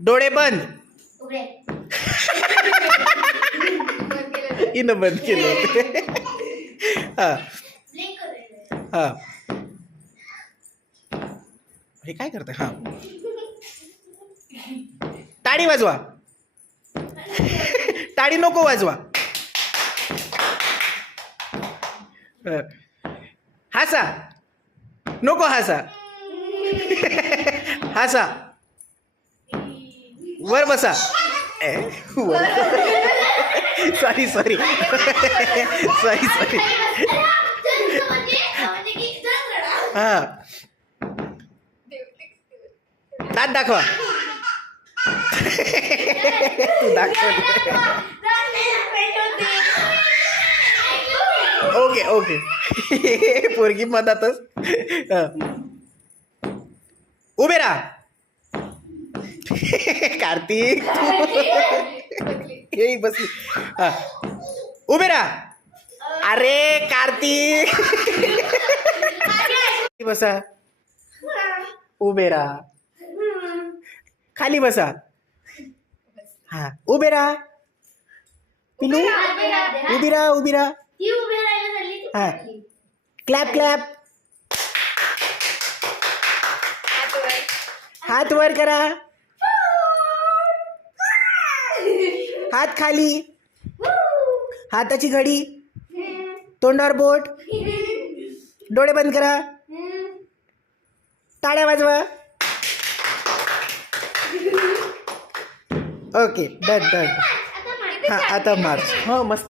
डोळे बंद. उघडे. हिनं बंद केले होते. हा ब्लिंक करू. हा हे काय करते? हा टाळी वाजवा. टाळी नको वाजवा. हसा नको हसा. हसा. वर बसा. Sorry sorry sorry sorry. हा दात दाखवा. तू दाखव. Okay okay. पोरगी मधातच. उभे राहा. कार्तिक हे बसली. हा उभे राहा. अरे कार्तिक बसा. उभे राहा. खाली बसा. हा उभे राहा. पिलू उभी राहा उभी राहा. ती उभी राहायला झाली ती हा पडली. Clap clap. हात वर करा. हात खाली. हाताची घडी. तोंडावर बोट. डोळे बंद करा. टाळ्या वाजवा. Okay done done. हा आता मार्च. हो मस्त.